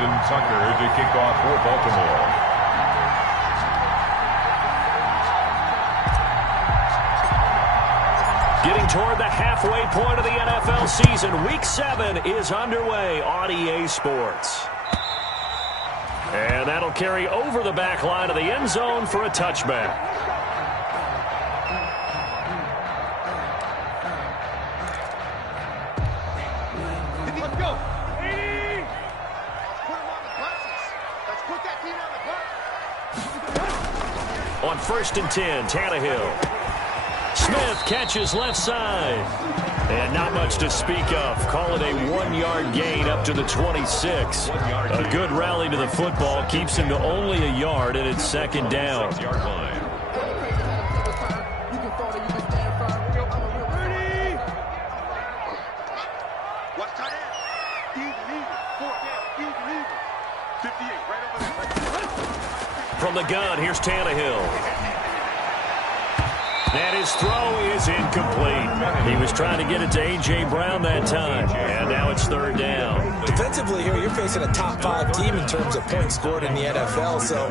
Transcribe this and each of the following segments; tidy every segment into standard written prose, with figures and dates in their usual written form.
Justin Tucker to kick off for Baltimore. Getting toward the halfway point of the NFL season, Week 7 is underway on EA Sports. And that'll carry over the back line of the end zone for a touchback. Let's go. 80. Put him on the buses. Let's put that team on the bus. On 1st and 10, Tannehill. Smith catches left side. And not much to speak of. Call it a 1-yard gain up to the 26. A good rally to the football keeps him to only a yard, and it's 2nd down. From the gun, here's Tannehill. And his throw is incomplete. He was trying to get it to A.J. Brown that time. And now it's 3rd down. Defensively here, you're facing a top 5 team in terms of points scored in the NFL. So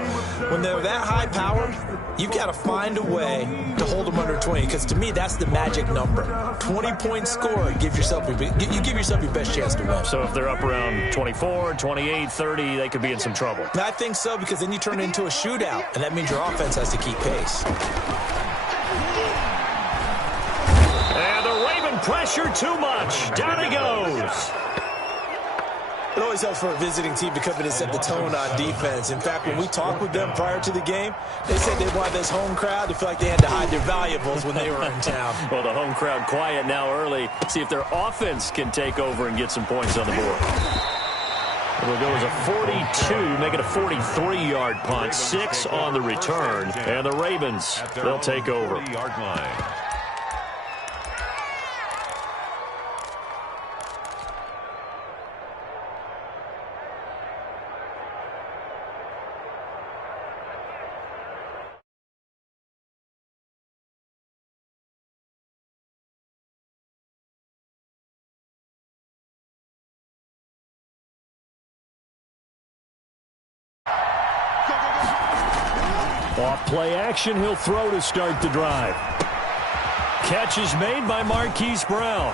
when they're that high powered, you've got to find a way to hold them under 20. Because to me, that's the magic number. 20-point score, you give yourself your best chance to win. So if they're up around 24, 28, 30, they could be in some trouble. I think so, because then you turn it into a shootout. And that means your offense has to keep pace. And the Raven pressure too much. Down he goes. It always helps for a visiting team to come in and set the tone on defense. In fact, when we talked with them prior to the game, they said they wanted this home crowd to feel like they had to hide their valuables when they were in town. Well, the home crowd quiet now early. See if their offense can take over and get some points on the board. It'll go as a 42, make it a 43-yard punt. 6 on the return. And the Ravens, they'll take over. 3-yard line. Off play action, he'll throw to start the drive. Catch is made by Marquise Brown.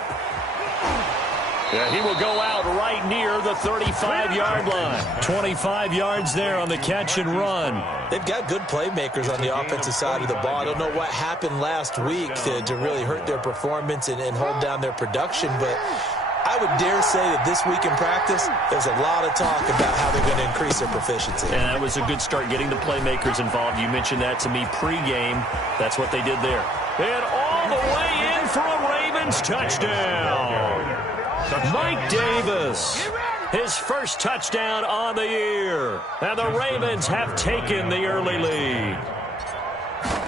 Yeah, he will go out right near the 35-yard line. 25 yards there on the catch and run. They've got good playmakers on the offensive side of the ball. I don't know what happened last week to really hurt their performance and hold down their production, but I would dare say that this week in practice, there's a lot of talk about how they're going to increase their proficiency. And that was a good start, getting the playmakers involved. You mentioned that to me pregame. That's what they did there. And all the way in for a Ravens touchdown. Mike Davis, his first touchdown on the year. And the Ravens have taken the early lead.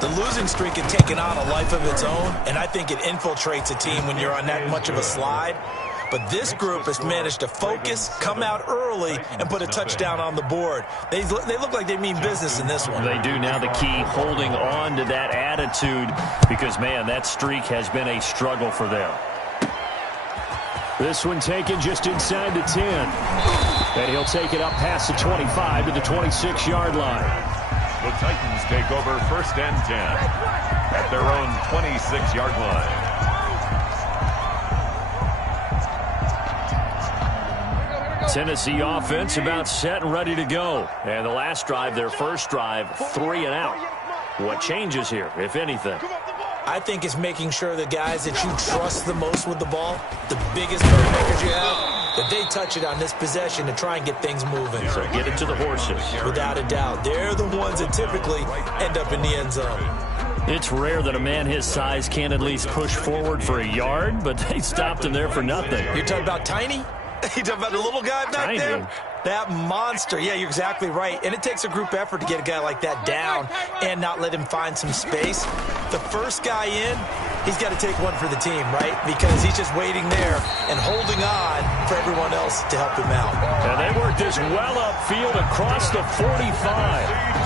The losing streak had taken on a life of its own, and I think it infiltrates a team when you're on that much of a slide. But this group has managed to focus, come out early, and put a touchdown on the board. They look like they mean business in this one. They do. Now the key, holding on to that attitude, because, man, that streak has been a struggle for them. This one taken just inside the 10. And he'll take it up past the 25 to the 26-yard line. The Titans take over 1st and 10 at their own 26-yard line. Tennessee offense about set and ready to go. And the last drive, their first drive, 3 and out. What changes here, if anything? I think it's making sure the guys that you trust the most with the ball, the biggest playmakers you have, that they touch it on this possession to try and get things moving. So get it to the horses. Without a doubt. They're the ones that typically end up in the end zone. It's rare that a man his size can't at least push forward for a yard, but they stopped him there for nothing. You're talking about Tiny? You talking about the little guy back there? That monster. Yeah, you're exactly right. And it takes a group effort to get a guy like that down and not let him find some space. The first guy in, he's got to take one for the team, right? Because he's just waiting there and holding on for everyone else to help him out. And they worked this well upfield across the 45.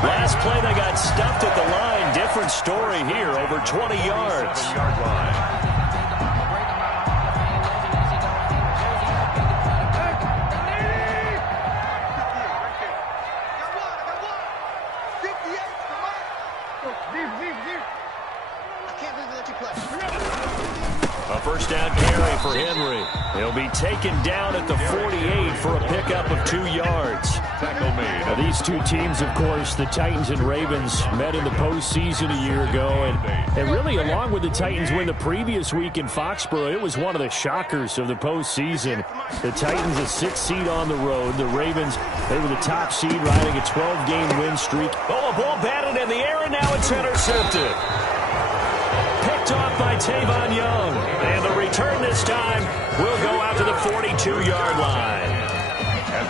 Last play, they got stuffed at the line. Different story here, over 20 yards. for Henry. He'll be taken down at the 48 for a pickup of 2 yards. Tackle made. Now, these two teams, of course, the Titans and Ravens, met in the postseason a year ago. And really, along with the Titans win the previous week in Foxborough, it was one of the shockers of the postseason. The Titans, a 6th seed on the road. The Ravens, they were the top seed, riding a 12-game win streak. Oh, a ball batted in the air, and now it's intercepted. Picked off by Tavon Young. And the return this time will go out to the 42-yard line.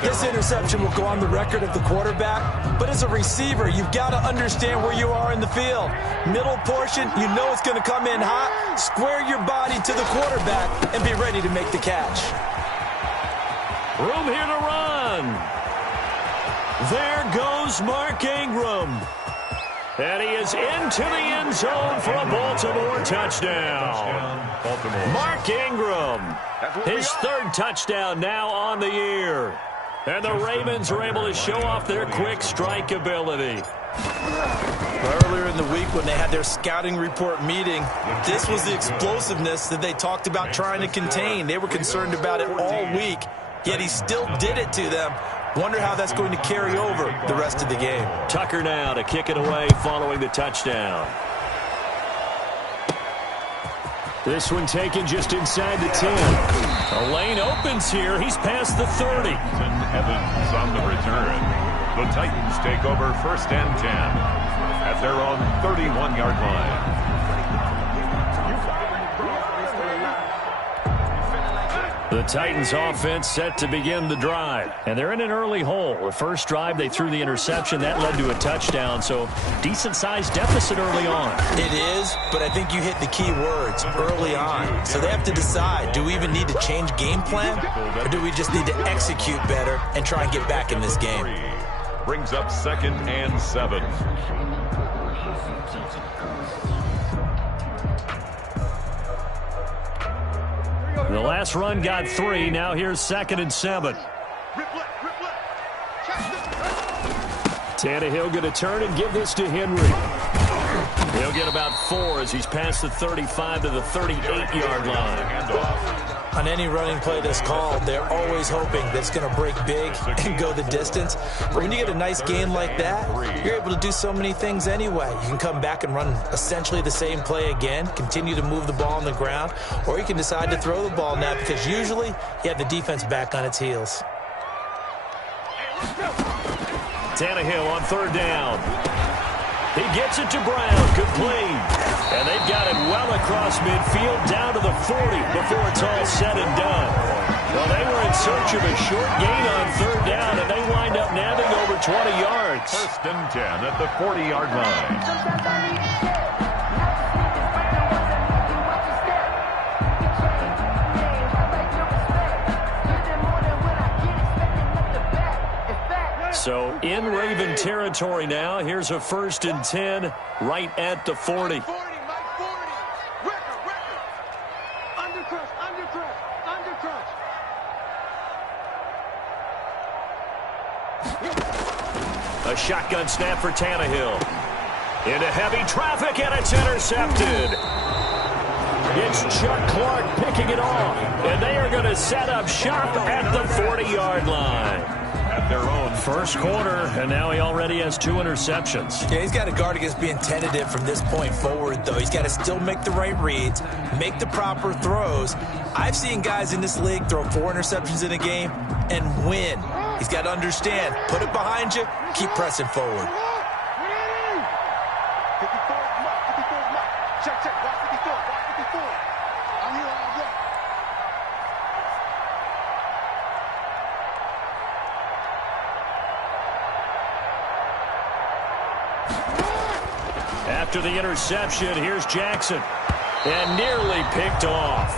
This interception will go on the record of the quarterback, but as a receiver, you've got to understand where you are in the field. Middle portion, you know it's going to come in hot. Square your body to the quarterback and be ready to make the catch. Room here to run. There goes Mark Ingram. And he is into the end zone for a Baltimore touchdown. Mark Ingram, his 3rd touchdown now on the year. And the Ravens are able to show off their quick strike ability. Earlier in the week when they had their scouting report meeting, this was the explosiveness that they talked about trying to contain. They were concerned about it all week, yet he still did it to them. Wonder how that's going to carry over the rest of the game. Tucker now to kick it away following the touchdown. This one taken just inside the 10. A lane opens here. He's past the 30. Evans on the return. The Titans take over 1st and 10 at their own 31-yard line. The Titans offense set to begin the drive. And they're in an early hole. The first drive, they threw the interception. That led to a touchdown. So decent-sized deficit early on. It is, but I think you hit the key words, early on. So they have to decide, do we even need to change game plan? Or do we just need to execute better and try and get back in this game? Brings up 2nd and 7. The last run got 3. Now here's 2nd and 7. Tannehill going to turn and give this to Henry. He'll get about 4 as he's past the 35 to the 38-yard line. On any running play that's called, they're always hoping that it's going to break big and go the distance. But when you get a nice gain like that, you're able to do so many things anyway. You can come back and run essentially the same play again, continue to move the ball on the ground, or you can decide to throw the ball now because usually you have the defense back on its heels. Tannehill on 3rd down. He gets it to Brown, complete. And they've got it well across midfield down to the 40 before it's all said and done. Well, they were in search of a short gain on 3rd down, and they wind up nabbing over 20 yards. 1st and 10 at the 40-yard line. So in Raven territory now. Here's a 1st and 10 right at the 40. 40, Mike 40. Record. Undercrush. A shotgun snap for Tannehill. Into heavy traffic, and it's intercepted. It's Chuck Clark picking it off. And they are going to set up shop at the 40-yard line. At their own 1st quarter, and now he already has 2 interceptions. Yeah, he's got to guard against being tentative from this point forward, though. He's got to still make the right reads, make the proper throws. I've seen guys in this league throw 4 interceptions in a game and win. He's got to understand, put it behind you, keep pressing forward. 54, Check. Watch 54. I'm here all day. After the interception, here's Jackson. And nearly picked off.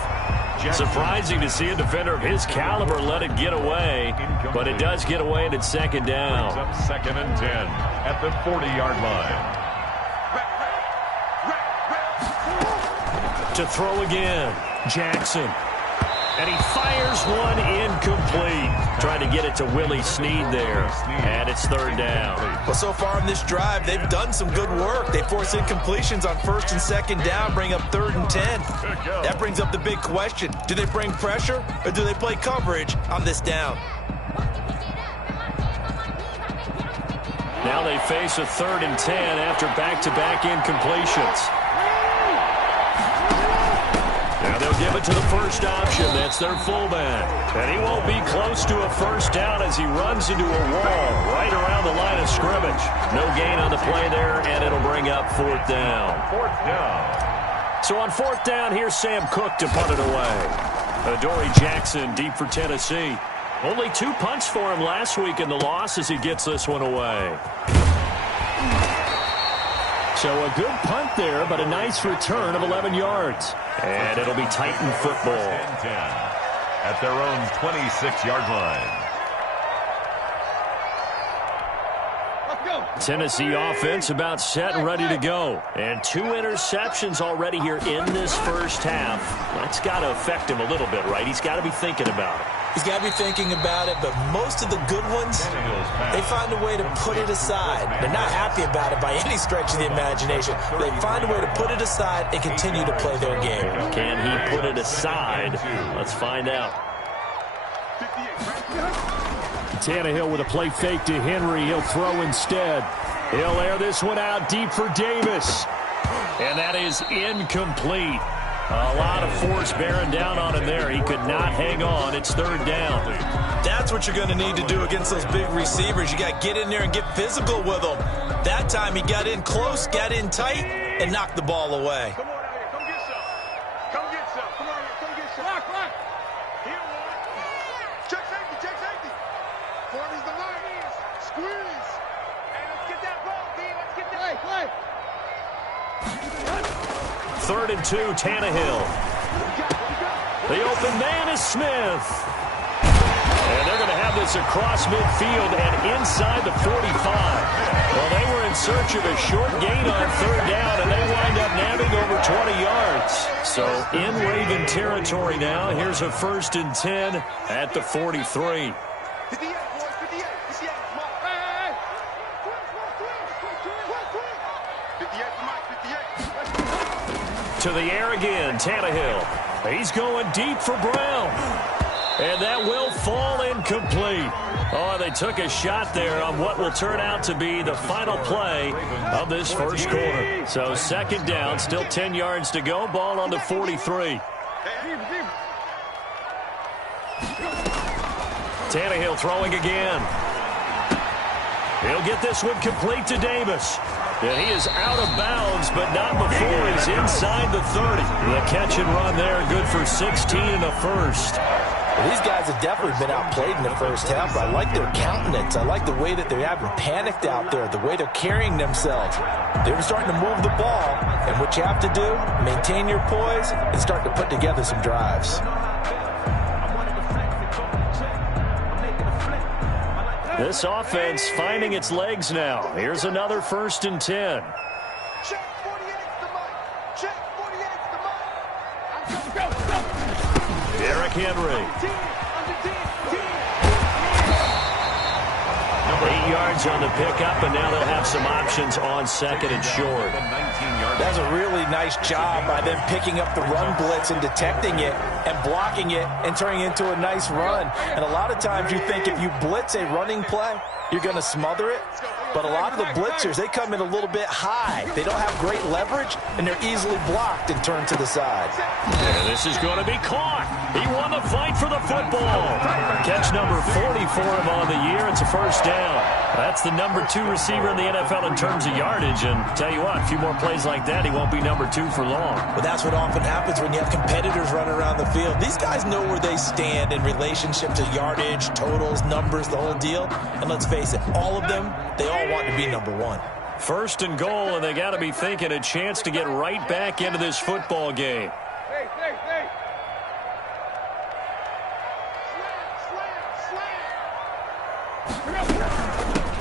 Surprising to see a defender of his caliber let it get away, but it does get away and it's 2nd down. Up 2nd and 10 at the 40-yard line. To throw again, Jackson. And he fires one incomplete. Trying to get it to Willie Snead there. And it's third down. Well, so far in this drive, they've done some good work. They force incompletions on first and second down, bring up 3rd and 10. That brings up the big question. Do they bring pressure or do they play coverage on this down? Now they face a 3rd and 10 after back-to-back incompletions. Now they'll give it to the first option. That's their fullback. And he won't be close to a first down as he runs into a wall right around the line of scrimmage. No gain on the play there, and it'll bring up 4th down. 4th down. So on 4th down, here's Sam Cook to punt it away. Adoree Jackson deep for Tennessee. Only 2 punts for him last week in the loss as he gets this one away. So a good punt there, but a nice return of 11 yards. And it'll be Titan football. 10 at their own 26-yard line. Tennessee offense about set and ready to go. And 2 interceptions already here in this first half. That's got to affect him a little bit, right? He's got to be thinking about it. He's got to be thinking about it, but most of the good ones, they find a way to put it aside. They're not happy about it by any stretch of the imagination. They find a way to put it aside and continue to play their game. Can he put it aside? Let's find out. Tannehill with a play fake to Henry. He'll throw instead. He'll air this one out deep for Davis. And that is incomplete. A lot of force bearing down on him there. He could not hang on. It's 3rd down. That's what you're going to need to do against those big receivers. You got to get in there and get physical with them. That time he got in close, got in tight, and knocked the ball away. Come on out here. Come get some. Come get some. Come on here. Come get some. Lock, lock. Here, one. Check safety. Check safety. Form is the mark. Squeeze. Hey, let's get that ball, D. Let's get that. Play. 3rd and 2, Tannehill. The open man is Smith. And they're going to have this across midfield and inside the 45. Well, they were in search of a short gain on 3rd down, and they wind up nabbing over 20 yards. So in Raven territory now, here's a 1st and 10 at the 43. 58, boys. 58. 58. Come on. Hey. 58 to Mike. 58. To the air again, Tannehill. He's going deep for Brown. And that will fall incomplete. Oh, they took a shot there on what will turn out to be the final play of this first quarter. So 2nd down, still 10 yards to go. Ball on the 43. Tannehill throwing again. He'll get this one complete to Davis. And he is out of bounds, but not before he's inside the 30. The catch and run there, good for 16 and a first. Well, these guys have definitely been outplayed in the first half, but I like their countenance. I like the way that they're having panicked out there, the way they're carrying themselves. They're starting to move the ball, and what you have to do, maintain your poise and start to put together some drives. This offense finding its legs now. Here's another 1st and 10. Check 48's the mic. Check 48's the mic. Go. Derrick Henry. 8 yards on the pickup, and now they'll have some options on 2nd and short. That's a really nice job by them picking up the run blitz and detecting it and blocking it and turning it into a nice run. And a lot of times you think if you blitz a running play, you're going to smother it. But a lot of the blitzers, they come in a little bit high. They don't have great leverage, and they're easily blocked and turned to the side. And this is going to be caught. He won the fight for the football. Catch number 40 for him on the year. It's a 1st down. That's the number 2 receiver in the NFL in terms of yardage. And tell you what, a few more plays like that, he won't be number 2 for long. But that's what often happens when you have competitors running around the field. These guys know where they stand in relationship to yardage, totals, numbers, the whole deal. And let's face it, all of them, they all want to be number 1. 1st and goal, and they got to be thinking a chance to get right back into this football game. Hey.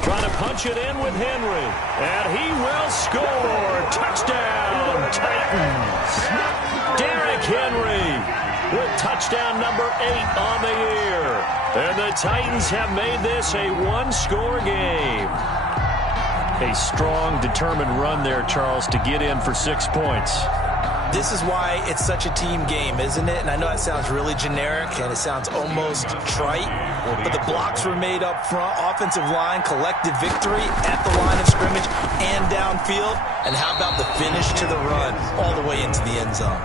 Trying to punch it in with Henry. And he will score. Touchdown, Titans. Derrick Henry. with touchdown number 8 on the year. And the Titans have made this a one-score game. A strong, determined run there, Charles, to get in for 6 points. This is why it's such a team game, isn't it? And I know that sounds really generic and it sounds almost trite, but the blocks were made up front, offensive line, collective victory at the line of scrimmage and downfield. And how about the finish to the run all the way into the end zone?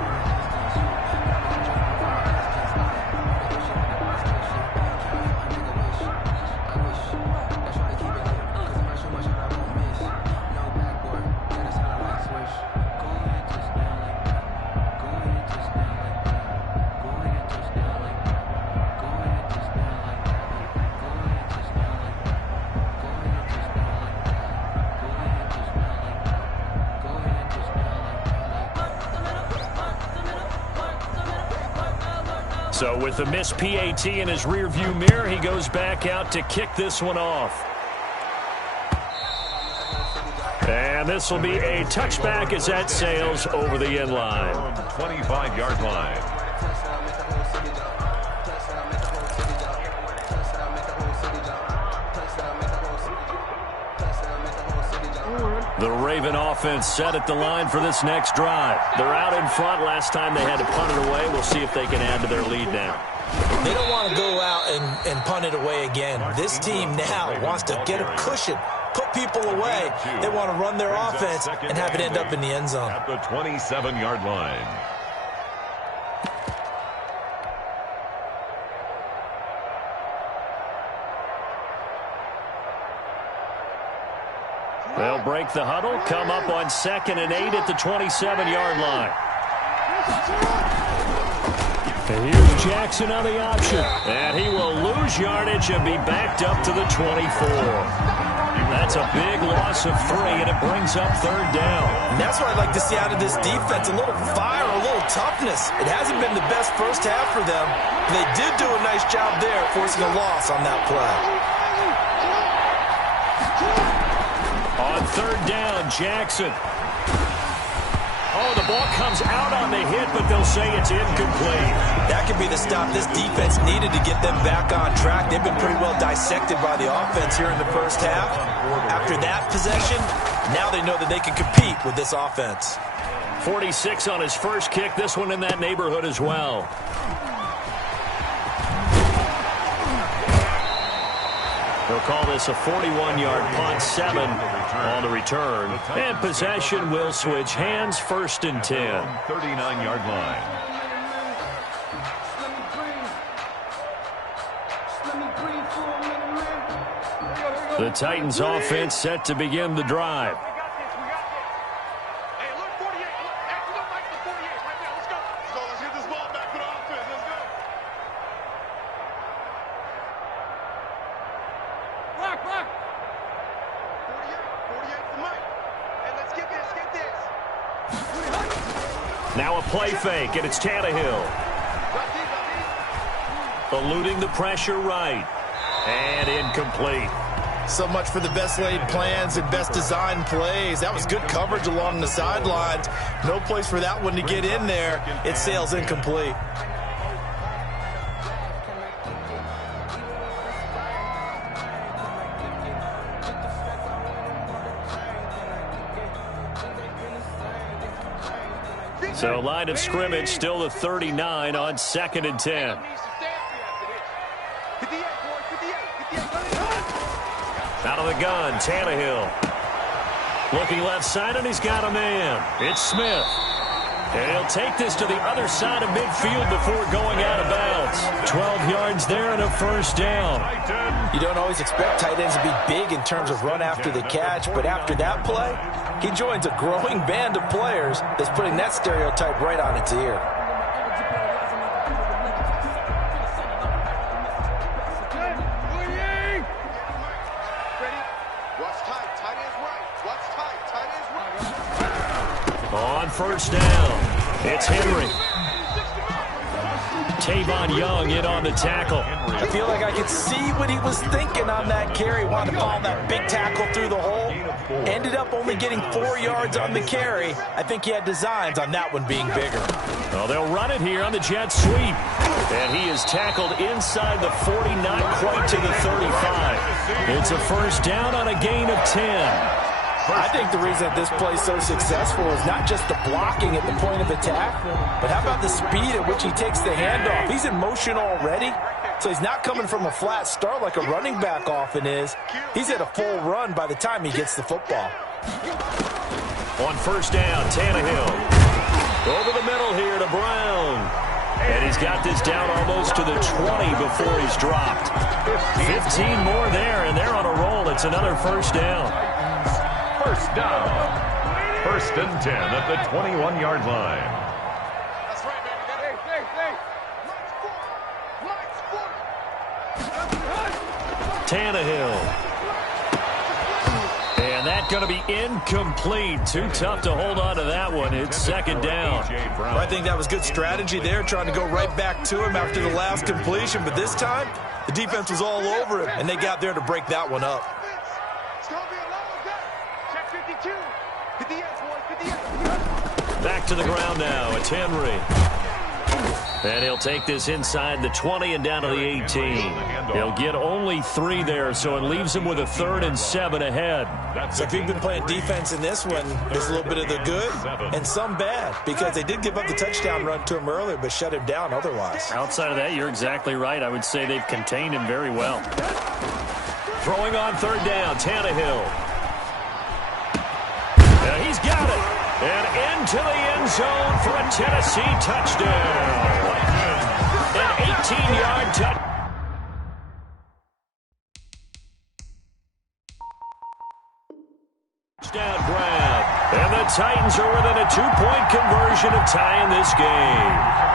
So with the missed PAT in his rearview mirror, he goes back out to kick this one off. And this will be a touchback as that sails over the end line. 25-yard line. The Raven offense set at the line for this next drive. They're out in front. Last time they had to punt it away. We'll see if they can add to their lead now. They don't want to go out and punt it away again. This team now wants to get a cushion, put people away. They want to run their offense and have it end up in the end zone. At the 27-yard line. They'll break the huddle, come up on 2nd and 8 at the 27-yard line. And here's Jackson on the option. And he will lose yardage and be backed up to the 24. That's a big loss of 3, and it brings up 3rd down. And that's what I'd like to see out of this defense, a little fire, a little toughness. It hasn't been the best first half for them. They did do a nice job there, forcing a loss on that play. On 3rd down, Jackson. Oh, the ball comes out on the hit, but they'll say it's incomplete. That could be the stop this defense needed to get them back on track. They've been pretty well dissected by the offense here in the first half. After that possession, now they know that they can compete with this offense. 46 on his first kick. This one in that neighborhood as well. They'll call this a 41-yard punt, 7 on the return. And possession will switch hands, 1st and 10. 39-yard line. The Titans offense set to begin the drive. Now a play fake, and it's Tannehill. Eluding the pressure right. And incomplete. So much for the best laid plans and best designed plays. That was good coverage along the sidelines. No place for that one to get in there. It sails incomplete. So line of scrimmage still the 39 on 2nd and 10. Out of the gun, Tannehill. Looking left side, and he's got a man. It's Smith. And he'll take this to the other side of midfield before going out of bounds. 12 yards there and a 1st down. You don't always expect tight ends to be big in terms of run after the catch, but after that play, he joins a growing band of players that's putting that stereotype right on its ear. On 1st down, it's Henry. Tavon Young in on the tackle. I feel like I could see what he was thinking on that carry. Wanted to follow that big tackle through the hole. Ended up only getting 4 yards on the carry. I think he had designs on that one being bigger. Well, they'll run it here on the jet sweep. And he is tackled inside the 40, not quite to the 35. It's a first down on a gain of 10. I think the reason that this play is so successful is not just the blocking at the point of attack, but how about the speed at which he takes the handoff? He's in motion already, so he's not coming from a flat start like a running back often is. He's at a full run by the time he gets the football. On first down, Tannehill. Over the middle here to Brown. And he's got this down almost to the 20 before he's dropped. 15 more there, and they're on a roll. It's another first down. First down. First and 10 at the 21-yard line. That's right, baby. Hey. Tannehill. And that's going to be incomplete. Too tough to hold on to that one. It's second down. Well, I think that was good strategy there, trying to go right back to him after the last completion. But this time, the defense was all over him, and they got there to break that one up. Back to the ground now. It's Henry. And he'll take this inside the 20 and down to the 18. He'll get only 3 there, so it leaves him with a 3rd and 7 ahead. So if you've been playing defense in this one, there's a little bit of the good and some bad, because they did give up the touchdown run to him earlier, but shut him down otherwise. Outside of that, you're exactly right. I would say they've contained him very well. Throwing on third down, Tannehill. And he's got it. And into the end zone for a Tennessee touchdown. An 18-yard touchdown. Touchdown grab. And the Titans are within a 2-point conversion of tying this game.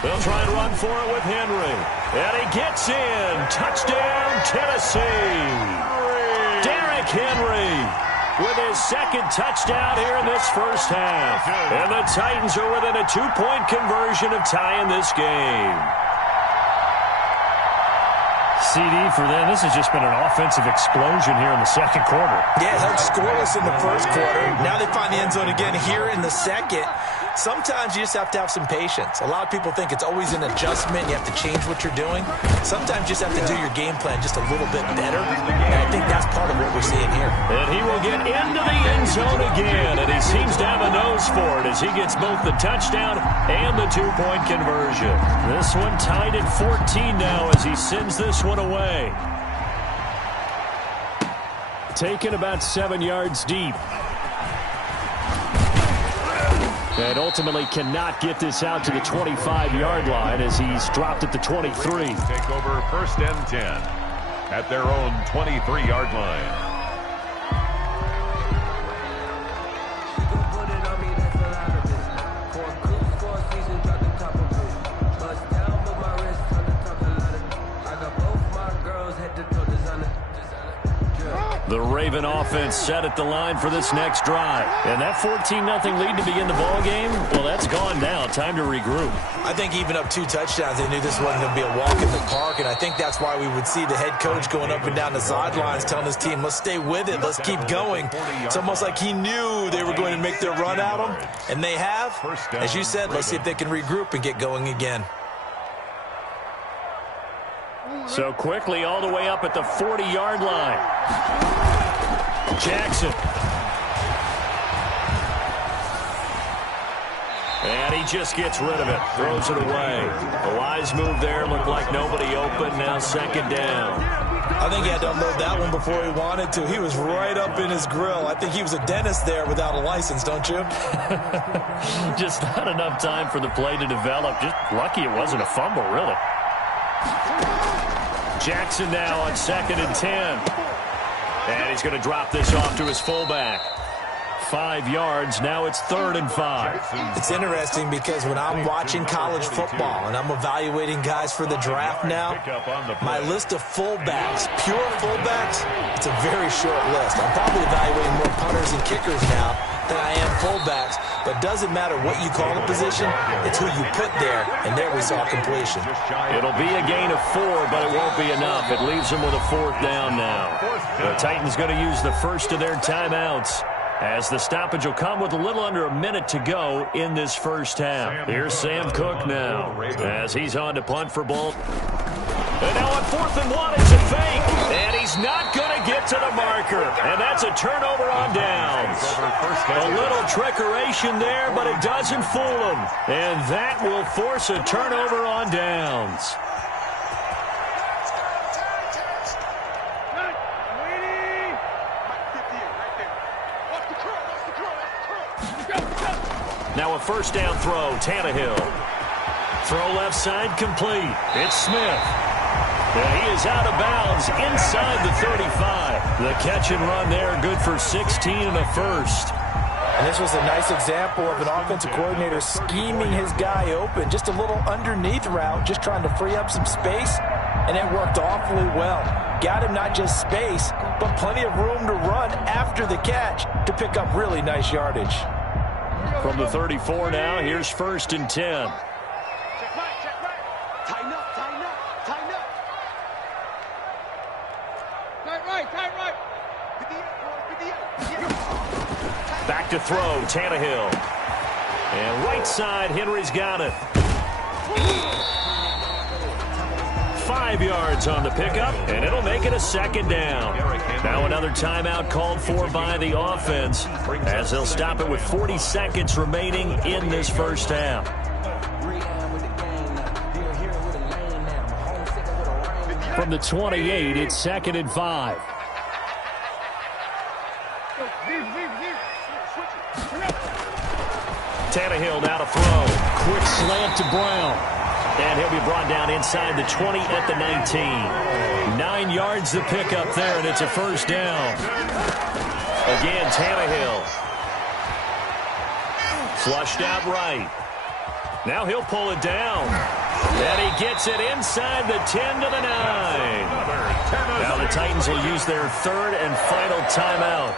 They'll try and run for it with Henry. And he gets in. Touchdown, Tennessee. Derrick Henry with his second touchdown here in this first half. And the Titans are within a 2-point conversion of tying this game. CD for them. This has just been an offensive explosion here in the second quarter. Yeah, held scoreless in the first quarter. Now they find the end zone again here in the second. Sometimes you just have to have some patience. A lot of people think it's always an adjustment. You have to change what you're doing. Sometimes you just have to do your game plan just a little bit better. And I think that's part of what we're seeing here. And he will get into the end zone again. And he seems to have a nose for it as he gets both the touchdown and the 2-point conversion. This one tied at 14 now as he sends this one away. Taken about 7 yards deep. And ultimately cannot get this out to the 25-yard line as he's dropped at the 23. Take over first and 10 at their own 23-yard line. The Raven offense set at the line for this next drive. And that 14-0 lead to begin the ball game, well, that's gone now. Time to regroup. I think even up 2 touchdowns, they knew this wasn't going to be a walk in the park, and I think that's why we would see the head coach going up and down the sidelines telling his team, let's stay with it, let's keep going. It's almost like he knew they were going to make their run at him, and they have. As you said, let's see if they can regroup and get going again. So quickly all the way up at the 40-yard line. Jackson. And he just gets rid of it. Throws it away. A wise move there. Looked like nobody open. Now second down. I think he had to unload that one before he wanted to. He was right up in his grill. I think he was a dentist there without a license, don't you? Just not enough time for the play to develop. Just lucky it wasn't a fumble, really. Jackson now on 2nd and 10. And he's going to drop this off to his fullback. 5 yards. Now it's 3rd and 5. It's interesting because when I'm watching college football and I'm evaluating guys for the draft now, my list of fullbacks, pure fullbacks, it's a very short list. I'm probably evaluating more punters and kickers now than I am fullbacks, but doesn't matter what you call the position, it's who you put there, and there we saw completion. It'll be a gain of 4, but it won't be enough. It leaves them with a 4th down now. The Titans going to use the first of their timeouts, as the stoppage will come with a little under a minute to go in this first half. Here's Sam Cook now as he's on to punt for Bolt. And now on 4th and 1, it's a fake. And he's not going to get to the marker. And that's a turnover on downs. A little trickeration there, but it doesn't fool him. And that will force a turnover on downs. Now a first down throw, Tannehill. Throw left side complete. It's Smith. And he is out of bounds inside the 35. The catch and run there, good for 16 and a first. And this was a nice example of an offensive coordinator scheming his guy open. Just a little underneath route, just trying to free up some space, and it worked awfully well. Got him not just space, but plenty of room to run after the catch to pick up really nice yardage. From the 34 now, here's 1st and 10. Check right. Tighten up, tighten up, tighten up. Tight right. Back to throw, Tannehill. And right side, Henry's got it. 5 yards on the pickup, and it'll make it a 2nd down. Now another timeout called for by the offense, as they'll stop it with 40 seconds remaining in this first half. From the 28, it's 2nd and 5. Tannehill now to throw. Quick slant to Brown. And he'll be brought down inside the 20 at the 19. 9 yards to pick up there, and it's a first down. Again, Tannehill. Flushed out right. Now he'll pull it down. And he gets it inside the 10 to the 9. Now the Titans will use their 3rd and final timeout,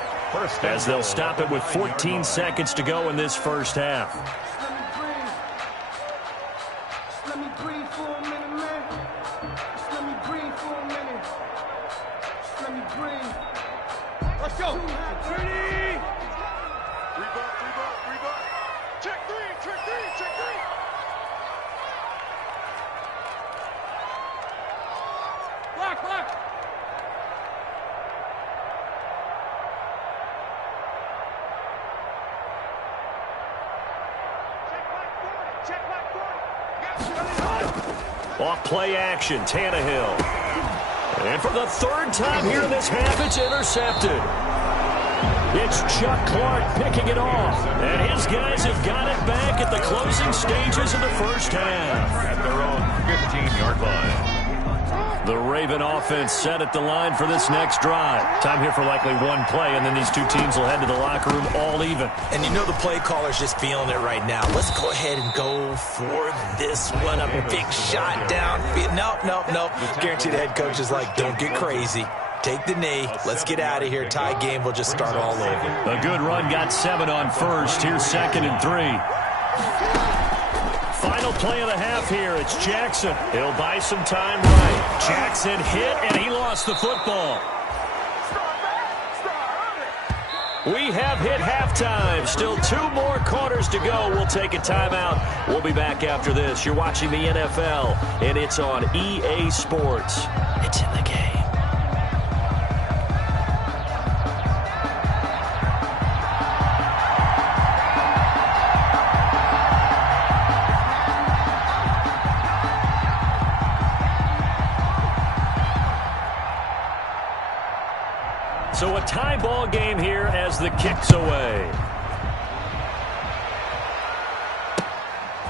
as they'll stop it with 14 seconds to go in this first half. Let's go. Ready. Rebound. Check three. Block. Check back 40. Off play action, Tannehill. And for the 3rd time here in this half, it's intercepted. It's Chuck Clark picking it off. And his guys have got it back at the closing stages of the first half. At their own 15-yard line. The Raven offense set at the line for this next drive. Time here for likely one play, and then these two teams will head to the locker room all even. And you know the play caller's just feeling it right now. Let's go ahead and go for this one. A big shot down. Nope. Guaranteed the head coach is like, don't get crazy. Take the knee. Let's get out of here. Tie game. We'll just start all over. A good run got 7 on first. Here's 2nd and 3. Final play of the half here. It's Jackson. He'll buy some time right. Jackson hit, and he lost the football. We have hit halftime. Still 2 more quarters to go. We'll take a timeout. We'll be back after this. You're watching the NFL, and it's on EA Sports. It's in the game. So a tie ball game here as the kick's away.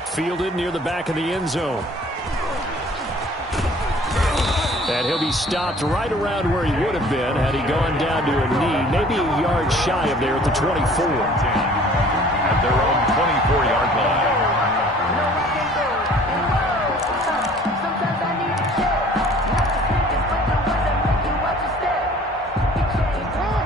Fielded near the back of the end zone. And he'll be stopped right around where he would have been had he gone down to a knee, maybe a yard shy of there at the 24. At their own 24-yard line.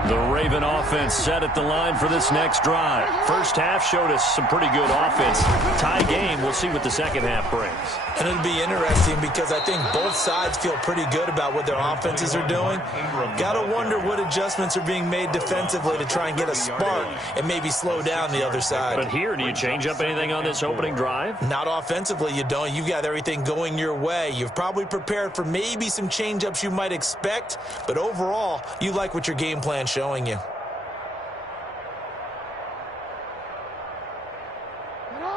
The Raven offense set at the line for this next drive. First half showed us some pretty good offense. Tie game, we'll see what the second half brings. And it'll be interesting because I think both sides feel pretty good about what their offenses are doing. Got to wonder what adjustments are being made defensively to try and get a spark and maybe slow down the other side. But here, do you change up anything on this opening drive? Not offensively, you don't. You've got everything going your way. You've probably prepared for maybe some change-ups you might expect, but overall, you like what your game plan's showing you.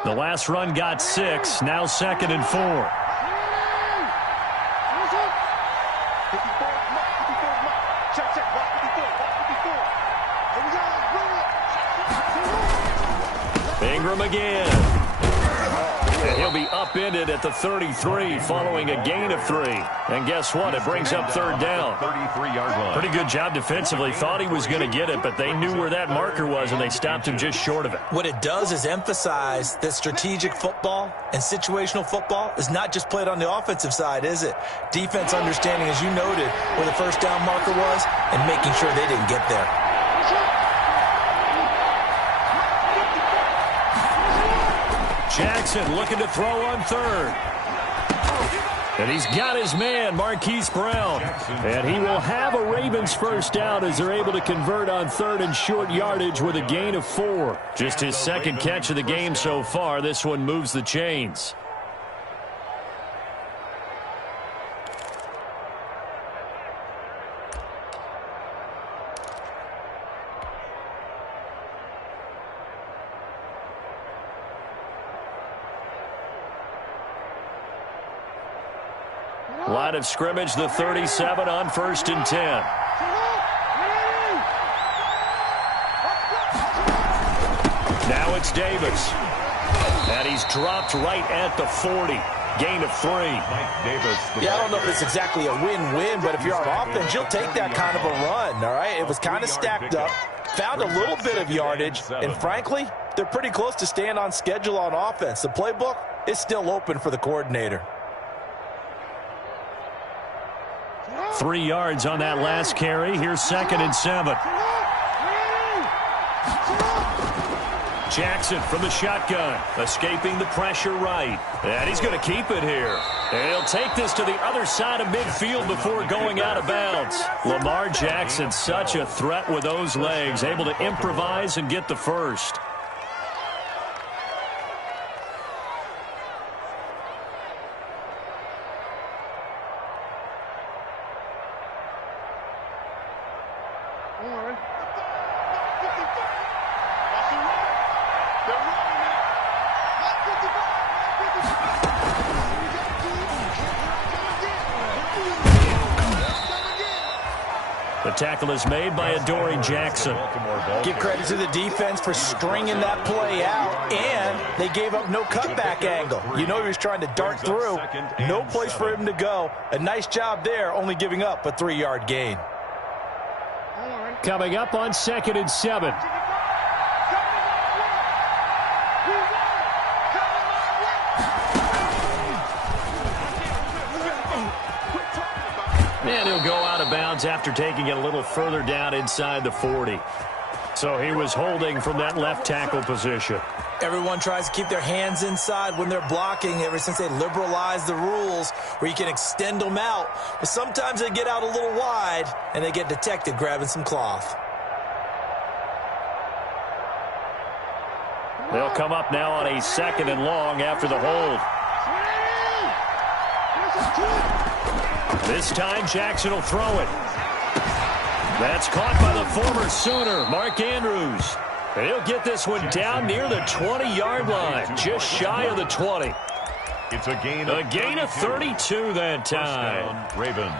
The last run got 6, now 2nd and 4. Ingram again. And he'll be upended at the 33 following a gain of 3. And guess what? It brings up 3rd down. 33-yard line. Pretty good job defensively. Thought he was going to get it, but they knew where that marker was, and they stopped him just short of it. What it does is emphasize that strategic football and situational football is not just played on the offensive side, is it? Defense understanding, as you noted, where the first down marker was and making sure they didn't get there. Jackson looking to throw on 3rd. And he's got his man, Marquise Brown. And he will have a Ravens first down as they're able to convert on 3rd and short yardage with a gain of 4. Just his 2nd catch of the game so far. This one moves the chains. Line of scrimmage, the 37 on 1st and 10. Now it's Davis. And he's dropped right at the 40. Gain of 3. Mike Davis. Yeah, I don't know if it's exactly a win-win, but if you're on offense, you'll take that kind of a run, all right? It was kind of stacked up, found a little bit of yardage, and frankly, they're pretty close to staying on schedule on offense. The playbook is still open for the coordinator. 3 yards on that last carry. Here's 2nd and 7. Jackson from the shotgun, escaping the pressure right. And he's going to keep it here. And he'll take this to the other side of midfield before going out of bounds. Lamar Jackson, such a threat with those legs, able to improvise and get the first. The tackle is made by Adoree Jackson. Give credit to the defense for stringing that play out, and they gave up no cutback angle. You know he was trying to dart through. No place for him to go. A nice job there, only giving up a 3-yard gain. Coming up on 2nd and 7. And he'll go out of bounds after taking it a little further down inside the 40. So he was holding from that left tackle position. Everyone tries to keep their hands inside when they're blocking ever since they liberalized the rules where you can extend them out. But sometimes they get out a little wide and they get detected grabbing some cloth. They'll come up now on a 2nd and long after the hold. This time Jackson will throw it. That's caught by the former Sooner, Mark Andrews. And he'll get this one down near the 20-yard line, just shy of the 20. It's a gain of 32 that time. Ravens.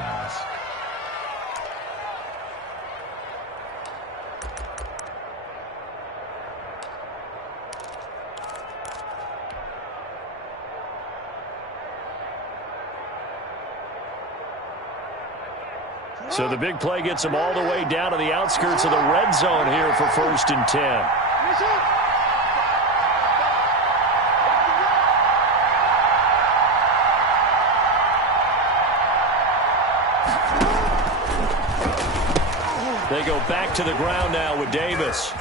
So the big play gets them all the way down to the outskirts of the red zone here for 1st and 10. They go back to the ground now with Davis.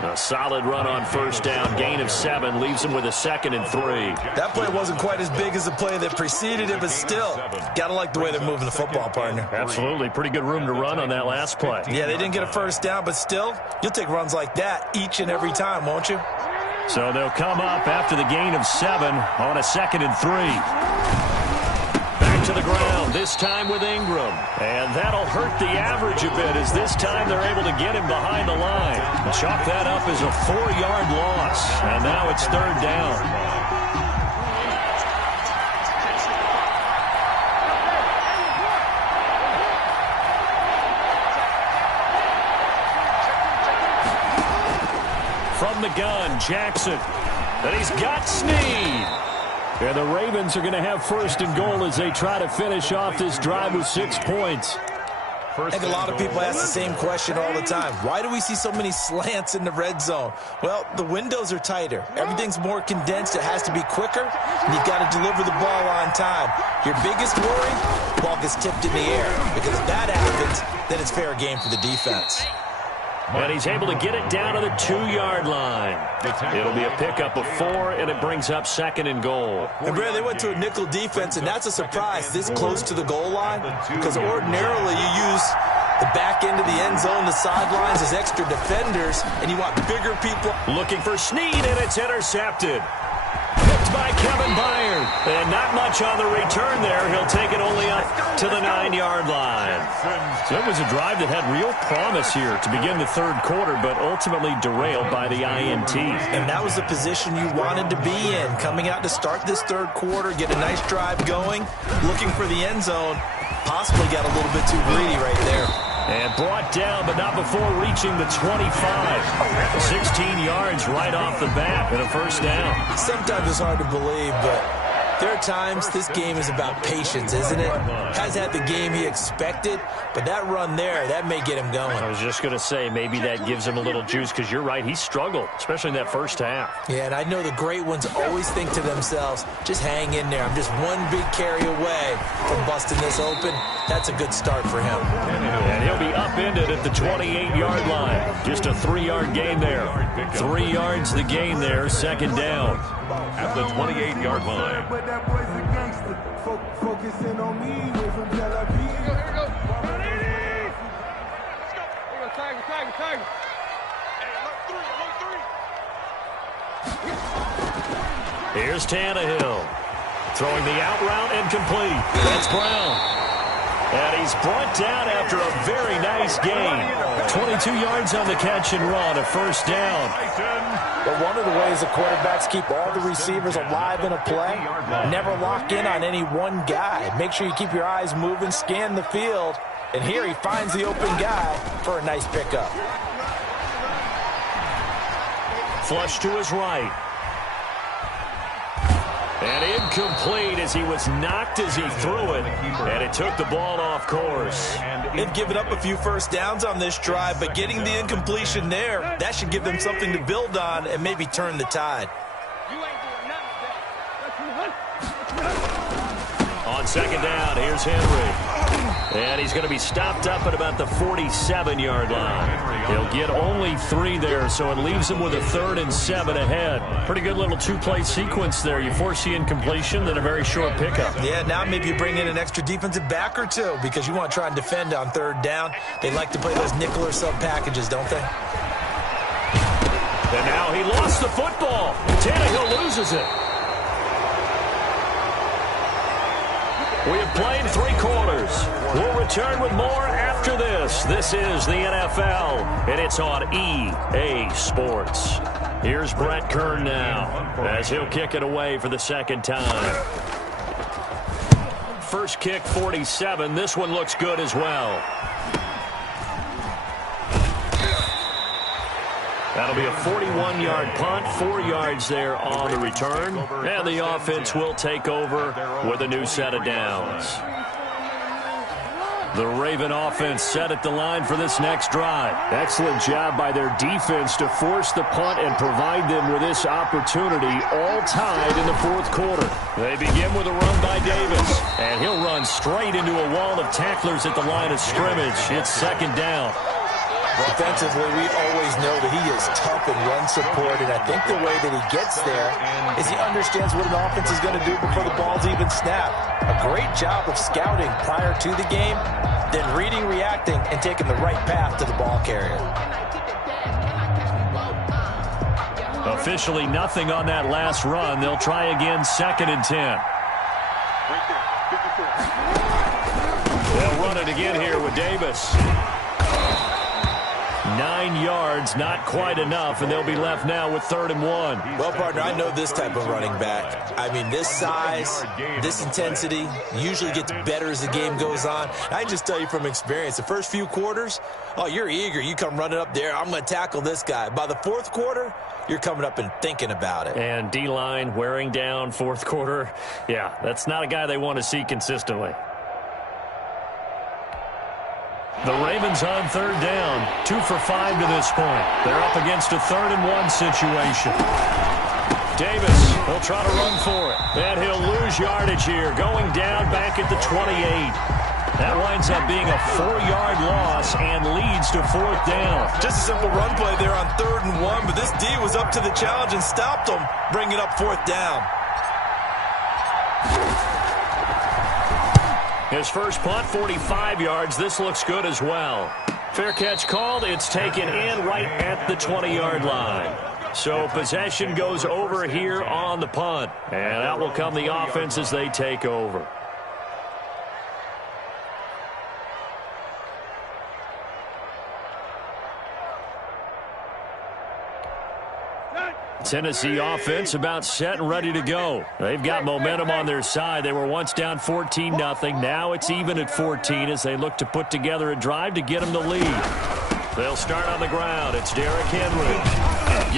A solid run on 1st down. Gain of 7 leaves them with a 2nd and 3. That play wasn't quite as big as the play that preceded it, but still, got to like the way they're moving the football, partner. Absolutely. Pretty good room to run on that last play. Yeah, they didn't get a 1st down, but still, you'll take runs like that each and every time, won't you? So they'll come up after the gain of 7 on a 2nd and 3. To the ground, this time with Ingram. And that'll hurt the average a bit as this time they're able to get him behind the line. Chalk that up as a 4-yard loss. And now it's 3rd down. From the gun, Jackson. And he's got Snead. And the Ravens are going to have 1st and goal as they try to finish off this drive with 6 points. I think a lot of people ask the same question all the time. Why do we see so many slants in the red zone? Well, the windows are tighter. Everything's more condensed. It has to be quicker, and you've got to deliver the ball on time. Your biggest worry, the ball gets tipped in the air. Because if that happens, then it's fair game for the defense. And he's able to get it down to the 2-yard line. It'll be a pickup of 4, and it brings up 2nd and goal. And Brad, they went to a nickel defense, and that's a surprise this close to the goal line, because ordinarily you use the back end of the end zone, the sidelines as extra defenders, and you want bigger people. Looking for Snead, and it's intercepted. Picked by Kevin Byard. And not much on the return there. He'll take it only up to the 9-yard line. So it was a drive that had real promise here to begin the 3rd quarter, but ultimately derailed by the INT. And that was the position you wanted to be in. Coming out to start this 3rd quarter, get a nice drive going, looking for the end zone. Possibly got a little bit too greedy right there. And brought down, but not before reaching the 25. 16 yards right off the bat and a 1st down. Sometimes it's hard to believe, but there are times this game is about patience, isn't it? Has had the game he expected, but that run there, that may get him going. I was just going to say, maybe that gives him a little juice, because you're right, he struggled, especially in that 1st half. Yeah, and I know the great ones always think to themselves, just hang in there. I'm just one big carry away from busting this open. That's a good start for him. And he'll be upended at the 28-yard line. Just a 3-yard gain there. 3 yards the gain there, 2nd down. At the 28-yard line. Focusing on me, wait from Tel Aviv. Here we go. Let's go. Tiger. Hey, Here's Tannehill. Throwing the out route and complete. That's Brown. And he's brought down after a very nice gain. 22 yards on the catch and run, a 1st down. But one of the ways the quarterbacks keep all the receivers alive in a play, never lock in on any one guy. Make sure you keep your eyes moving, scan the field, and here he finds the open guy for a nice pickup. Flush to his right. And incomplete as he was knocked as he threw it. And it took the ball off course. They've given up a few 1st downs on this drive, but getting the incompletion there, that should give them something to build on and maybe turn the tide. On 2nd down, here's Henry. And he's going to be stopped up at about the 47-yard line. He'll get only 3 there, so it leaves him with a 3rd and 7 ahead. Pretty good little 2-play sequence there. You force the incompletion, then a very short pickup. Yeah, now maybe you bring in an extra defensive back or 2 because you want to try and defend on 3rd down. They like to play those nickel or sub packages, don't they? And now he lost the football. Tannehill loses it. We have played 3 quarters. We'll return with more after this. This is the NFL, and it's on EA Sports. Here's Brett Kern now as he'll kick it away for the 2nd time. First kick, 47. This one looks good as well. That'll be a 41-yard punt, 4 yards there on the return. And the offense will take over with a new set of downs. The Raven offense set at the line for this next drive. Excellent job by their defense to force the punt and provide them with this opportunity, all tied in the fourth quarter. They begin with a run by Davis, and he'll run straight into a wall of tacklers at the line of scrimmage. It's second down. Defensively, we always know that he is tough in run support, and I think the way that he gets there is he understands what an offense is going to do before the ball's even snapped. A great job of scouting prior to the game, then reading, reacting, and taking the right path to the ball carrier. Officially nothing on that last run. They'll try again, second and 10. They'll run it again here with Davis. 9 yards, not quite enough, and they'll be left now with 3rd and 1. Well, partner, I know this type of running back. I mean, this size, this intensity usually gets better as the game goes on. I can just tell you from experience, the first few quarters, oh, you're eager. You come running up there, I'm going to tackle this guy. By the fourth quarter, you're coming up and thinking about it. And D-line wearing down fourth quarter. Yeah, that's not a guy they want to see consistently. The Ravens on 3rd down, 2 for 5 to this point. They're up against a 3rd and 1 situation. Davis will try to run for it. And he'll lose yardage here, going down back at the 28. That winds up being a 4-yard loss and leads to 4th down. Just a simple run play there on 3rd and 1, but this D was up to the challenge and stopped him, bringing up 4th down. His first punt, 45 yards. This looks good as well. Fair catch called. It's taken in right at the 20-yard line. So possession goes over here on the punt. And out will come the offense as they take over. Tennessee offense about set and ready to go. They've got momentum on their side. They were once down 14-0. Now it's even at 14 as they look to put together a drive to get them the lead. They'll start on the ground. It's Derrick Henry.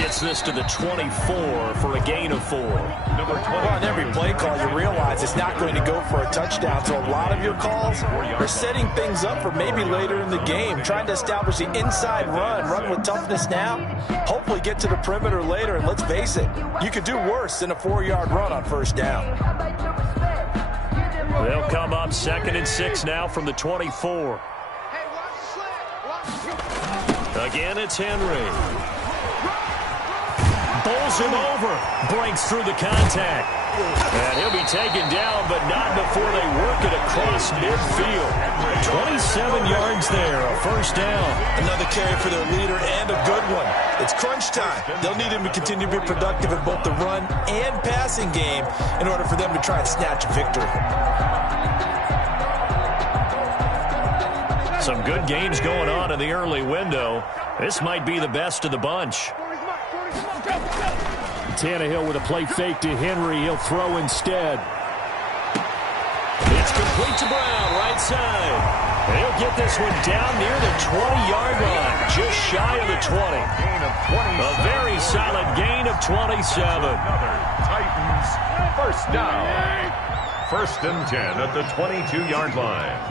Gets this to the 24 for a gain of 4. Number 20. Well, on every play call, you realize it's not going to go for a touchdown. So a lot of your calls are setting things up for maybe later in the game, trying to establish the inside run with toughness now, hopefully get to the perimeter later. And let's face it, you could do worse than a 4-yard run on 1st down. They'll come up 2nd and 6 now from the 24. Again, it's Henry. Bowls him over. Breaks through the contact. And he'll be taken down, but not before they work it across midfield. 27 yards there, a 1st down. Another carry for their leader and a good one. It's crunch time. They'll need him to continue to be productive in both the run and passing game in order for them to try and snatch a victory. Some good games going on in the early window. This might be the best of the bunch. Tannehill with a play fake to Henry. He'll throw instead. It's complete to Brown, right side. And he'll get this one down near the 20-yard line, just shy of the 20. A very solid gain of 27. Titans, 1st down. 1st and 10 at the 22-yard line.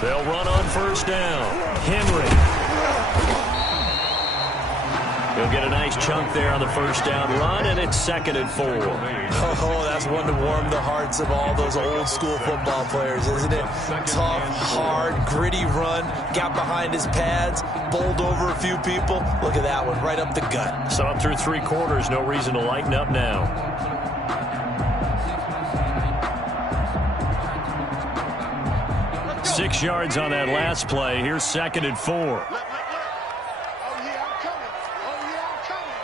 They'll run on 1st down. Henry. He'll get a nice chunk there on the 1st down run, and it's 2nd and 4. Oh, that's one to warm the hearts of all those old-school football players, isn't it? Tough, hard, gritty run. Got behind his pads, bowled over a few people. Look at that one, right up the gut. Saw him through 3 quarters. No reason to lighten up now. 6 yards on that last play. Here's 2nd and 4. Oh, yeah, I'm coming. Oh, yeah, I'm coming.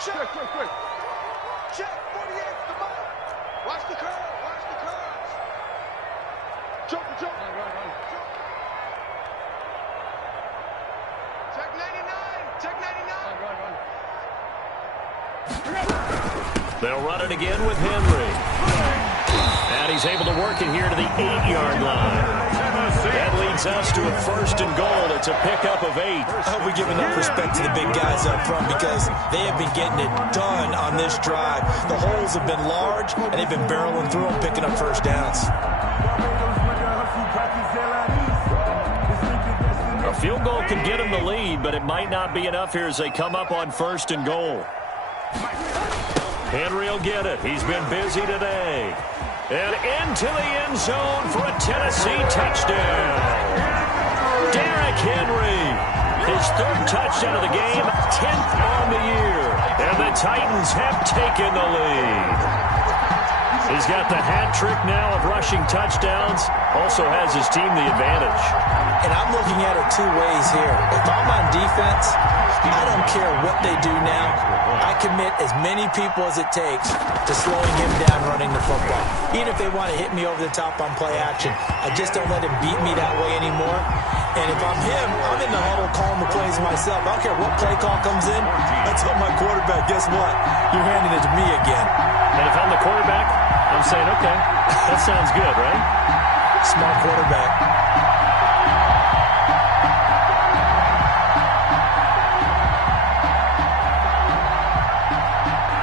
Check, quick. Check, 48, the ball. Watch the curve. Watch the curves. Jump. Check 99. Check 99. They'll run it again with Henry. And he's able to work it here to the 8-yard line. That leads brings us to a 1st and goal. It's a pickup of 8. I hope we give enough respect to the big guys up front because they have been getting it done on this drive. The holes have been large, and they've been barreling through them, picking up first downs. A field goal could get them the lead, but it might not be enough here as they come up on 1st and goal. Henry will get it. He's been busy today. And into the end zone for a Tennessee touchdown. Derrick Henry, his 3rd touchdown of the game, 10th on the year. And the Titans have taken the lead. He's got the hat trick now of rushing touchdowns. Also has his team the advantage. And I'm looking at it 2 ways here. If I'm on defense, I don't care what they do now. I commit as many people as it takes to slowing him down running the football. Even if they want to hit me over the top on play action, I just don't let him beat me that way anymore. And if I'm him, I'm in the huddle calling the plays myself. I don't care what play call comes in. I tell my quarterback, guess what? You're handing it to me again. And if I'm the quarterback, I'm saying, okay, that sounds good, right? Smart quarterback.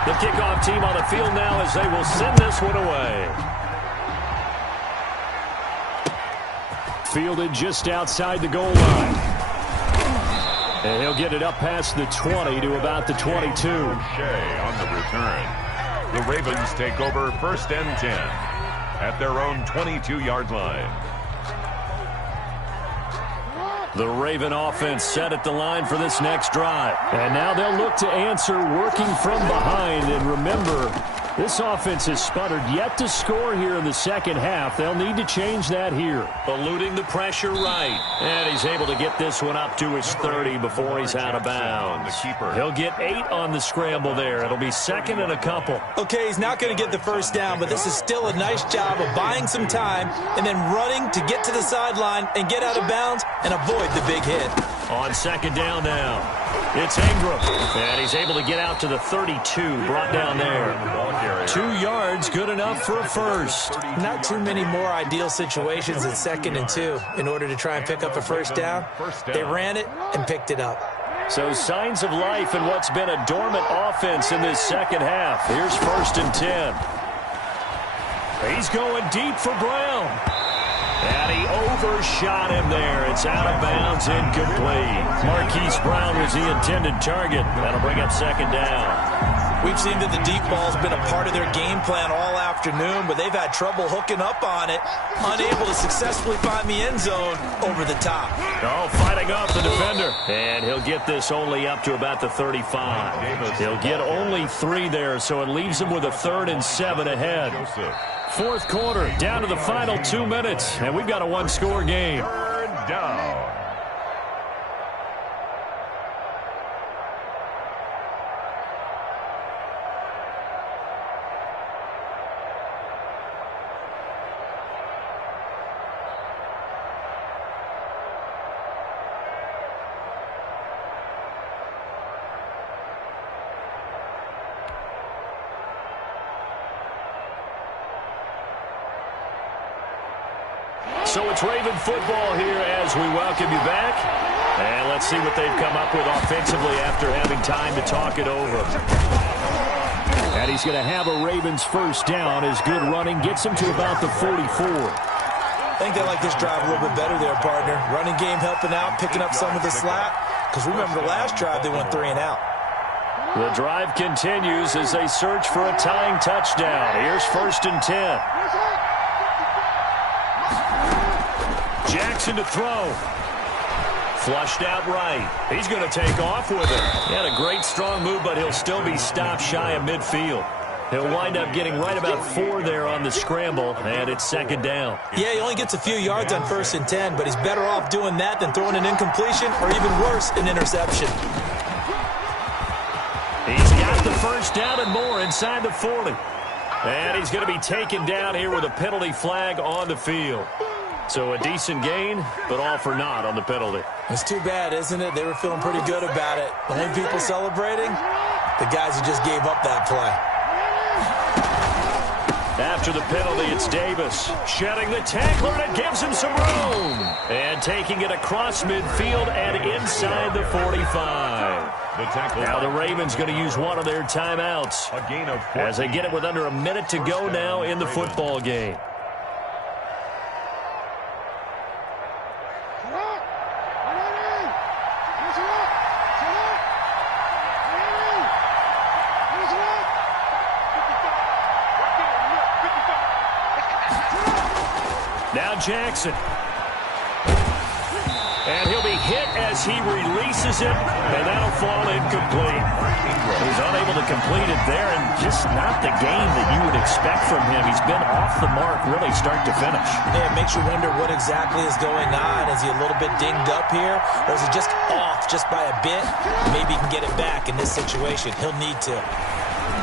The kickoff team on the field now as they will send this one away. Fielded just outside the goal line. And he'll get it up past the 20 to about the 22. Shea on the return. The Ravens take over 1st and 10 at their own 22-yard line. The Raven offense set at the line for this next drive. And now they'll look to answer working from behind. And remember, this offense has sputtered yet to score here in the second half. They'll need to change that here. Eluding the pressure right. And he's able to get this one up to his 30 before he's out of bounds. He'll get 8 on the scramble there. It'll be 2nd and a couple. Okay, he's not going to get the first down, but this is still a nice job of buying some time and then running to get to the sideline and get out of bounds and avoid the big hit. On 2nd down now, it's Ingram. And he's able to get out to the 32, brought down there. 2 yards, good enough for a first. Not too many more ideal situations in 2nd and 2 in order to try and pick up a first down. They ran it and picked it up. So signs of life in what's been a dormant offense in this second half. Here's 1st and 10. He's going deep for Brown. And he overshot him there. It's out of bounds, incomplete. Marquise Brown was the intended target. That'll bring up 2nd down. We've seen that the deep ball's been a part of their game plan all afternoon, but they've had trouble hooking up on it, unable to successfully find the end zone over the top. Oh, fighting off the defender. And he'll get this only up to about the 35. He'll get only 3 there, so it leaves him with a 3rd and 7 ahead. 4th quarter, down to the final 2 minutes, and we've got a 1-score game. 3rd down. So it's Raven football here as we welcome you back. And let's see what they've come up with offensively after having time to talk it over. And he's going to have a Ravens first down as good running gets him to about the 44. I think they like this drive a little bit better there, partner. Running game helping out, picking up some of the slack. Because remember the last drive, they went 3 and out. The drive continues as they search for a tying touchdown. Here's 1st and 10. Jackson to throw. Flushed out right. He's going to take off with it. He had a great strong move, but he'll still be stopped shy of midfield. He'll wind up getting right about 4 there on the scramble, and it's 2nd down. Yeah, he only gets a few yards on 1st and 10, but he's better off doing that than throwing an incompletion or even worse, an interception. He's got the first down and more inside the 40. And he's going to be taken down here with a penalty flag on the field. So a decent gain, but all for naught on the penalty. It's too bad, isn't it? They were feeling pretty good about it. The only people celebrating, the guys who just gave up that play. That after the penalty, it's Davis. Shedding the tackler, and it gives him some room. And taking it across midfield and inside the 45. Now the Ravens going to use one of their timeouts as they get it with under a minute to go now in the football game. Now Jackson. And he'll be hit as he releases it, and that'll fall incomplete. He's unable to complete it there, and just not the game that you would expect from him. He's been off the mark really start to finish. Yeah, it makes you wonder what exactly is going on. Is he a little bit dinged up here, or is he just off just by a bit? Maybe he can get it back in this situation. He'll need to.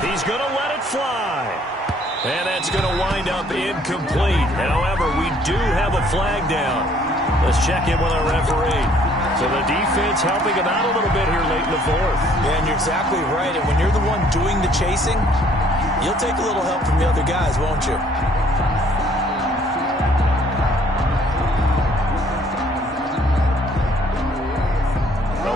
He's going to let it fly. And that's going to wind up incomplete. However, we do have a flag down. Let's check in with our referee. So the defense helping him out a little bit here late in the fourth. Yeah, and you're exactly right. And when you're the one doing the chasing, you'll take a little help from the other guys, won't you?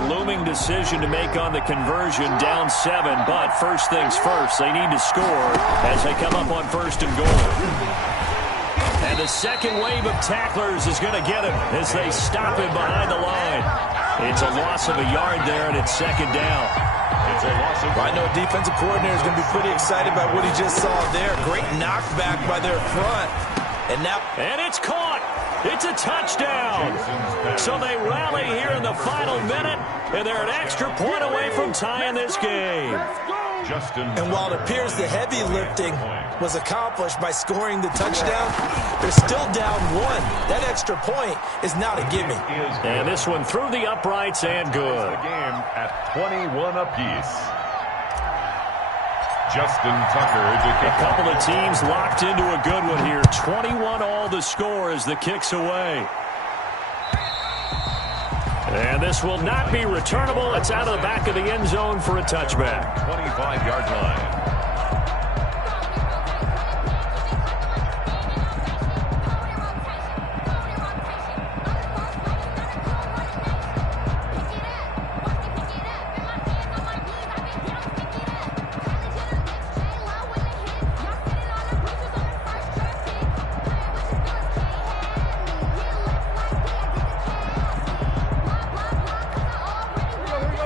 Looming decision to make on the conversion, down 7, but first things first, they need to score as they come up on first and goal. And the second wave of tacklers is going to get him as they stop him behind the line. It's a loss of a yard there, and it's second down. I know defensive coordinator is going to be pretty excited by what he just saw there. Great knockback by their front. And it's caught. It's a touchdown. So they rally here in the final minute, and they're an extra point away from tying this game. And while it appears the heavy lifting was accomplished by scoring the touchdown, they're still down 1. That extra point is not a gimme. And this one through the uprights and good. The game at 21 apiece. Justin Tucker to kick. A couple of teams locked into a good one here. 21 all the score as the kick's away. And this will not be returnable. It's out of the back of the end zone for a touchback. 25-yard line.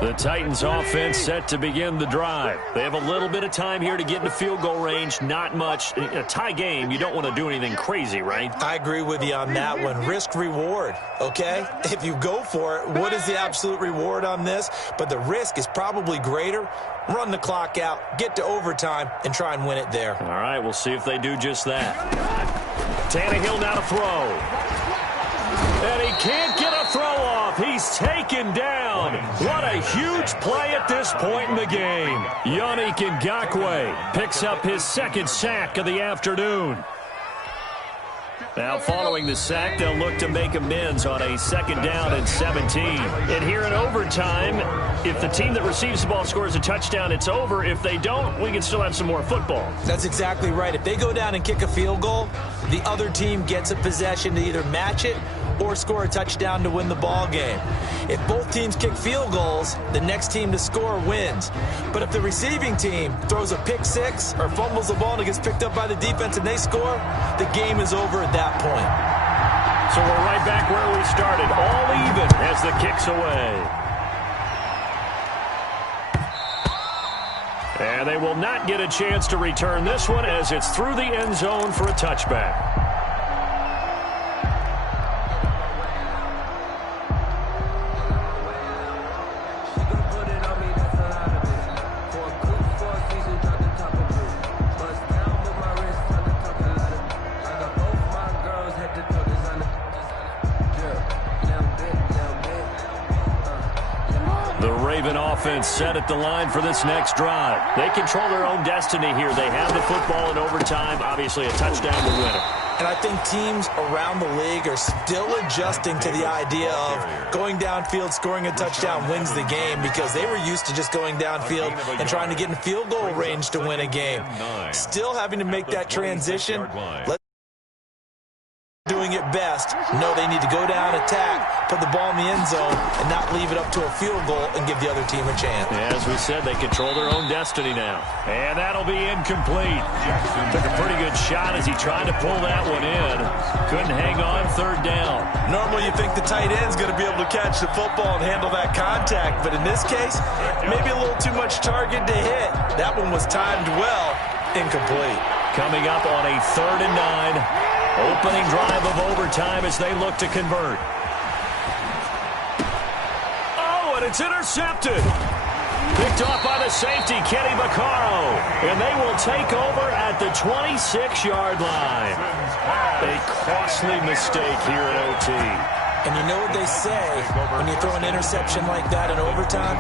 The Titans offense set to begin the drive. They have a little bit of time here to get into field goal range. Not much. In a tie game, you don't want to do anything crazy, right? I agree with you on that one. Risk reward, okay? If you go for it, what is the absolute reward on this? But the risk is probably greater. Run the clock out, get to overtime, and try and win it there. All right, we'll see if they do just that. Tannehill now to throw. And he can't get a throw off. He's taken down. What a huge play at this point in the game. Yannick Ngakoue picks up his second sack of the afternoon. Now following the sack, they'll look to make amends on a second down and 17. And here in overtime, if the team that receives the ball scores a touchdown, it's over. If they don't, we can still have some more football. That's exactly right. If they go down and kick a field goal, the other team gets a possession to either match it or score a touchdown to win the ball game. If both teams kick field goals, the next team to score wins. But if the receiving team throws a pick six or fumbles the ball and it gets picked up by the defense and they score, the game is over at that point. So we're right back where we started, all even as the kick's away. And they will not get a chance to return this one as it's through the end zone for a touchback. Raven offense set at the line for this next drive. They control their own destiny here. They have the football in overtime. Obviously, a touchdown will win it. And I think teams around the league are still adjusting to the idea of going downfield, scoring a touchdown wins the game, because they were used to just going downfield and trying to get in field goal range to win a game. Still having to make that transition. Doing it best. No, they need to go down, attack, put the ball in the end zone, and not leave it up to a field goal and give the other team a chance. As we said, they control their own destiny now. And that'll be incomplete. Took a pretty good shot as he tried to pull that one in. Couldn't hang on, third down. Normally you think the tight end's going to be able to catch the football and handle that contact, but in this case, maybe a little too much target to hit. That one was timed well. Incomplete. Coming up on a 3rd and 9. Opening drive of overtime as they look to convert. Oh, and it's intercepted. Picked off by the safety, Kenny Vaccaro. And they will take over at the 26-yard line. A costly mistake here at OT. And you know what they say, when you throw an interception like that in overtime,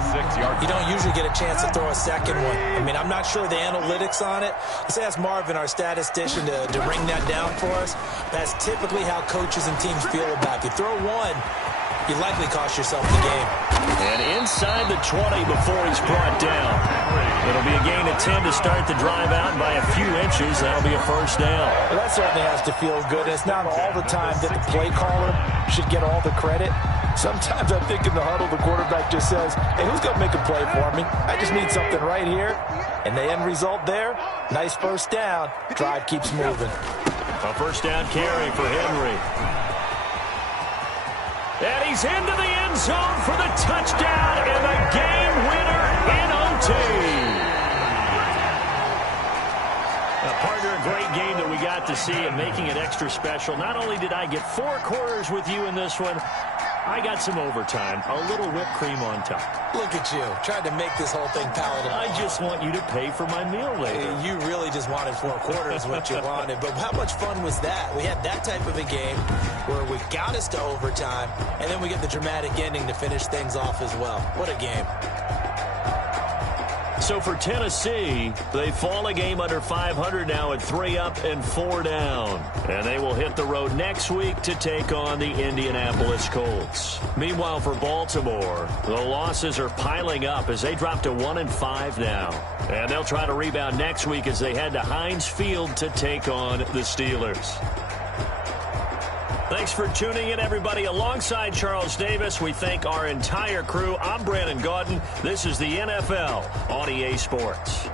you don't usually get a chance to throw a second one. I mean, I'm not sure the analytics on it. Let's ask Marvin, our statistician, to ring that down for us. That's typically how coaches and teams feel about it. You throw one, you likely cost yourself the game. And inside the 20 before he's brought down. It'll be a gain of 10 to start the drive out by a few inches. That'll be a first down. Well, that certainly has to feel good. And it's not all the time that the play caller should get all the credit. Sometimes I think in the huddle, the quarterback just says, hey, who's going to make a play for me? I just need something right here. And the end result there, nice first down. Drive keeps moving. A first down carry for Henry. And he's into the end zone for the touchdown and the game winner in OT. Partner, a great game that we got to see and making it extra special. Not only did I get 4 quarters with you in this one, I got some overtime, a little whipped cream on top. Look at you, trying to make this whole thing palatable. I just want you to pay for my meal later. You really just wanted 4 quarters, what you wanted. But how much fun was that? We had that type of a game where we got us to overtime, and then we get the dramatic ending to finish things off as well. What a game. So for Tennessee, they fall a game under 500 now at 3 up and 4 down. And they will hit the road next week to take on the Indianapolis Colts. Meanwhile, for Baltimore, the losses are piling up as they drop to 1-5 now. And they'll try to rebound next week as they head to Heinz Field to take on the Steelers. Thanks for tuning in, everybody. Alongside Charles Davis, we thank our entire crew. I'm Brandon Gaudin. This is the NFL on EA Sports.